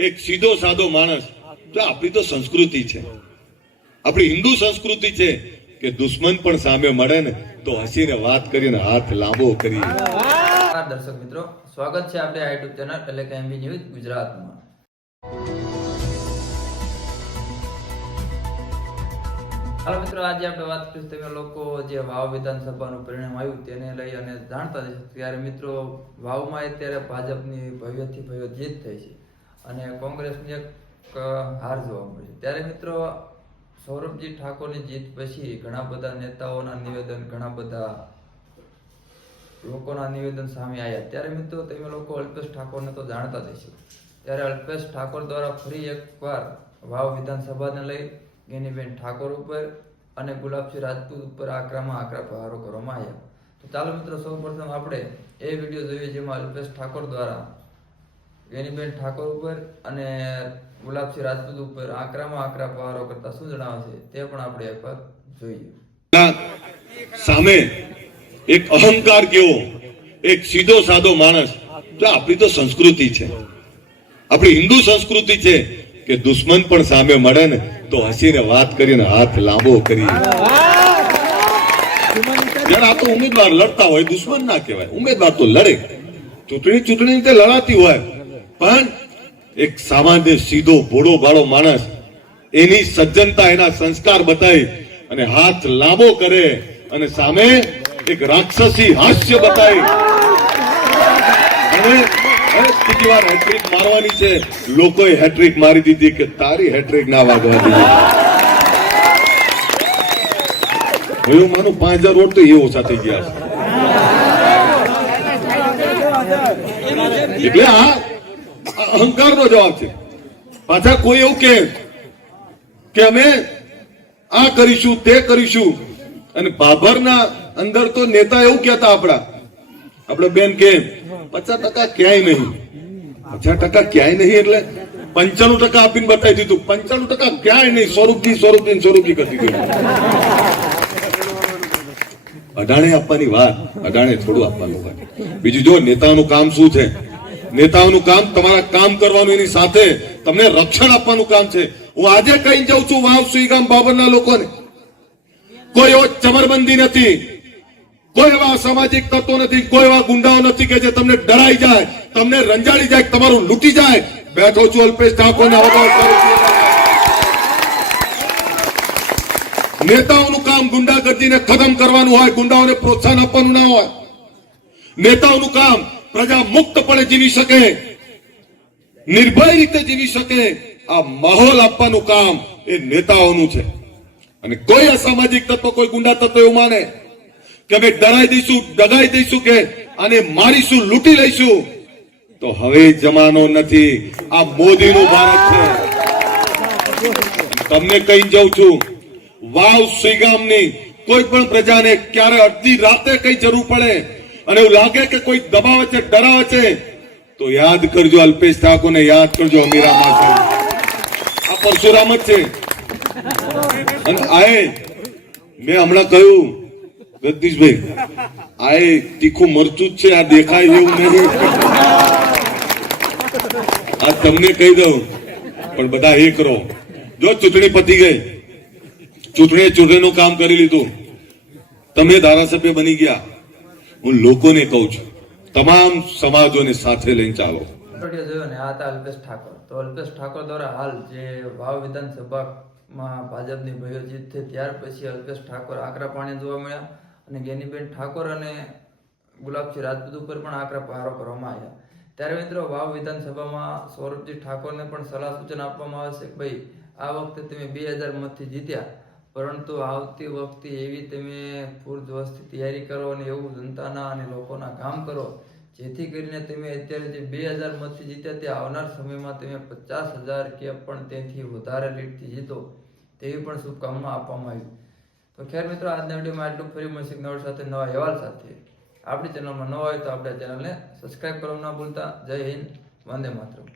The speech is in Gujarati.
એક સીધો સાદો માણસ. તો આપણી તો સંસ્કૃતિ છે. આપણી હિન્દુ સંસ્કૃતિ છે કે દુશ્મન પણ સામે મળે ને તો હસીને વાત કરીને હાથ લાંબો કરી. દર્શક મિત્રો, સ્વાગત છે આપણે આ યુટ્યુબ ચેનલ એટલે કે એમબી ન્યૂઝ ગુજરાતમાં. હાલો મિત્રો, આજે આપણે વાત કરીશું તમે લોકો જે વાવ વિધાનસભાનું પરિણામ આવ્યું તેને લઈ અને જાણતા ત્યારે મિત્રો, વાવમાં અત્યારે ભાજપની ભવ્યથી ભવ્ય જીત થઈ છે. અને કોંગ્રેસની એક હાર જોવા મળી ત્યારે મિત્રો, સૌરભજી ઠાકોરની જીત પછી ઘણા બધા નેતાઓના નિવેદન, ઘણા બધા લોકોના નિવેદન સામે આવ્યા. ત્યારે મિત્રો, તમે લોકો અલ્પેશ ઠાકોરને તો જાણતા જ હશો. ત્યારે અલ્પેશ ઠાકોર દ્વારા ફરી એકવાર વાવ વિધાનસભાને લઈ ગેનીબેન ઠાકોર ઉપર અને ગુલાબસિંહ રાજપૂત ઉપર આકરામાં આકરા પ્રહારો કરવામાં આવ્યા. તો ચાલો મિત્રો, સૌપ્રથમ આપણે એ વીડિયો જોઈએ જેમાં અલ્પેશ ઠાકોર દ્વારા ગેનીબેન ઠાકોર ઉપર અને ગુલાબસિંહ રાજપૂત ઉપર આકરામાં આકરા પ્રહારો કરતા શું જણાવે છે તે પણ આપણે એકવાર જોઈએ. સામે એક અહંકાર કેવો, એક સીધો સાદો માણસ, તો આપણી તો સંસ્કૃતિ છે. આપણી હિન્દુ સંસ્કૃતિ છે કે દુશ્મન પણ સામે મળે ને, તો હસીને વાત કરીને હાથ લાંબો કરી જરા તો ઉમેદવાર લડતા હોય, દુશ્મન ના કહેવાય, ઉમેદવાર તો લડે. ચૂંટણી ચૂંટણી રીતે લડાતી હોય પણ એક સામાન્ય સીધો ભોળો ભાળો માણસ એની સજ્જનતા, એના સંસ્કાર બતાવી અને હાથ લાંબો કરે અને સામે એક રાક્ષસી હાસ્ય બતાવી. મારવાની છે? લોકોએ હેટ્રિક મારી દીધી કે તારી હેટ્રિક ના વાગવા દીધી. હું પાંચ હજાર વોટ તો એ ઓછા થઈ ગયા એટલે આ અહંકાર નો જવાબ છે. પાછા કોઈ એવું કે કે અમે આ કરીશું, તે કરીશું. અને ભાભરના અંદર તો નેતા એવું કહેતા આપણા. આપણે બેન કે, પચાસ ટકા ક્યાંય નહીં. પચાસ ટકા ક્યાંય નહીં એટલે પંચાણું ટકા આપીને બતાવી દીધું. પંચાણું ટકા ક્યાંય નહીં. સ્વરૂપથી સ્વરૂપથી સ્વરૂપથી કરી દીધું. અડાણે આપવાની વાત, અડાણે થોડું આપવાનું વાત. બીજું જો નેતાનું કામ શું છે? નેતાઓનું કામ, તમારા કામ કરવાનું એની સાથે તમને રક્ષણ આપવાનું કામ છે. હું આજે કહી જાઉં છું, વાવ સુઈગામ બાબરના લોકોને. કોઈ એવો ચમરબંધી નથી. કોઈ એવા સામાજિક તત્વો નથી, કોઈ એવા ગુંડાઓ નથી કે જે તમને ડરાઈ જાય, તમને રંજાડી જાય તમારું લૂંટી જાય. બેઠો છું અલ્પેશ ઠાકોરને નેતાઓનું કામ ગુંડાગર્દીને ખતમ કરવાનું હોય, ગુંડાઓને પ્રોત્સાહન આપવાનું ના હોય. નેતાઓનું કામ પ્રજા મુક્તપણે જીવી શકે, નિર્ભય રીતે જીવી શકે, આ માહોલ આપવાનું કામ એ નેતાઓનું છે. અને કોઈ અસામાજિક તત્વ, કોઈ ગુંડા તત્વ એવું માને કે અમે ડરાઈ દઈશું, ડગાઈ દઈશું કે આને મારીશું, લૂંટી લઈશું, તો હવે જમાનો નથી. આ મોદીનું ભારત છે. તમને કહી જાઉં છું, વાવ સુઈગામની કોઈ પણ પ્રજાને ક્યારે અડધી રાતે કઈ જરૂર પડે અને એવું લાગે કે કોઈ દબાવે છે, ડરાવે છે, તો યાદ કરજો અલ્પેશ ઠાકોરને, યાદ કરજો અમીરા માસી. આ પરશુરામ જ છે. અને આએ મેં હમણાં કહ્યું જગદીશભાઈ આએ તીખું મરચું જ છે, આ દેખાય એવું નહીં આ તમને કહી દઉં, પણ બધા એ કરો. જો ચૂંટણી પતી ગઈ, ચૂંટણીએ ચૂંટણીનું કામ કરી લીધું. તમે ધારાસભ્ય બની ગયા. હું લોકોને કહું છું, તમામ સમાજોને સાથે લઈને ચાલો. જોયો ને, આ હતા અલ્પેશ ઠાકોર. તો અલ્પેશ ઠાકોર દ્વારા હાલ જે વાવ વિધાનસભામાં ભાજપની ભયો જીત થઈ, ત્યાર પછી અલ્પેશ ઠાકોર આકરા પાણી જોવા મળ્યા અને ગેનીબેન ઠાકોર અને ગુલાબસિંહ રાજપૂત ઉપર પણ આકરા પ્રહારો કરવામાં આવ્યા. ત્યારે મિત્રો, વાવ વિધાનસભામાં સૌરભજી ઠાકોરને પણ સલાહ સૂચન આપવામાં આવે છે કે ભાઈ, આ વખતે તમે બે હજાર મતથી જીત્યા. પરંતુ આવતી વખતે એવી તમે પૂરજોશથી તૈયારી કરો અને એવું જનતાના અને લોકોના કામ કરો, જેથી કરીને તમે અત્યારે જે બે હજાર મતથી જીત્યા તે આવનાર સમયમાં તમે પચાસ હજાર કે પણ તેથી વધારે લીડથી જીતો તેવી પણ શુભકામના આપવામાં આવી. તો ખેર મિત્રો, આજના વિડીયોમાં આટલું ફરી મળશે એક નવા સાથે, નવા અહેવાલ સાથે. આપણી ચેનલમાં ન હોય તો આપણે ચેનલને સબસ્ક્રાઇબ કરવાનું ના ભૂલતા. જય હિન્દ, વંદે માતરમ.